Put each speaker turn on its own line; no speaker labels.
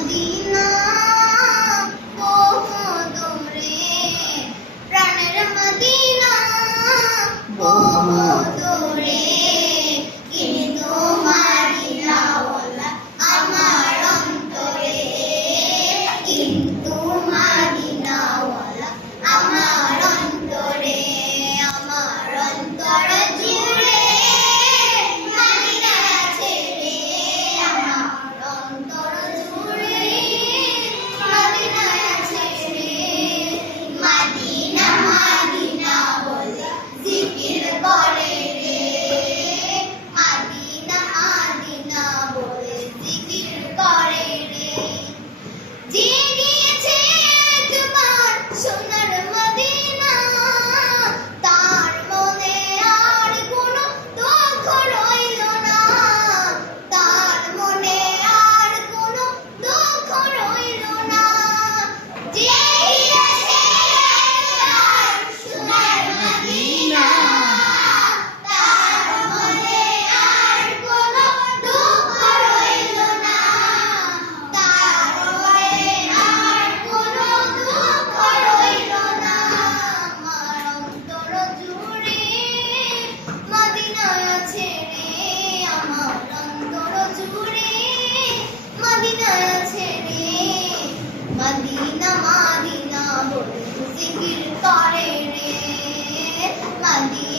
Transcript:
Madina.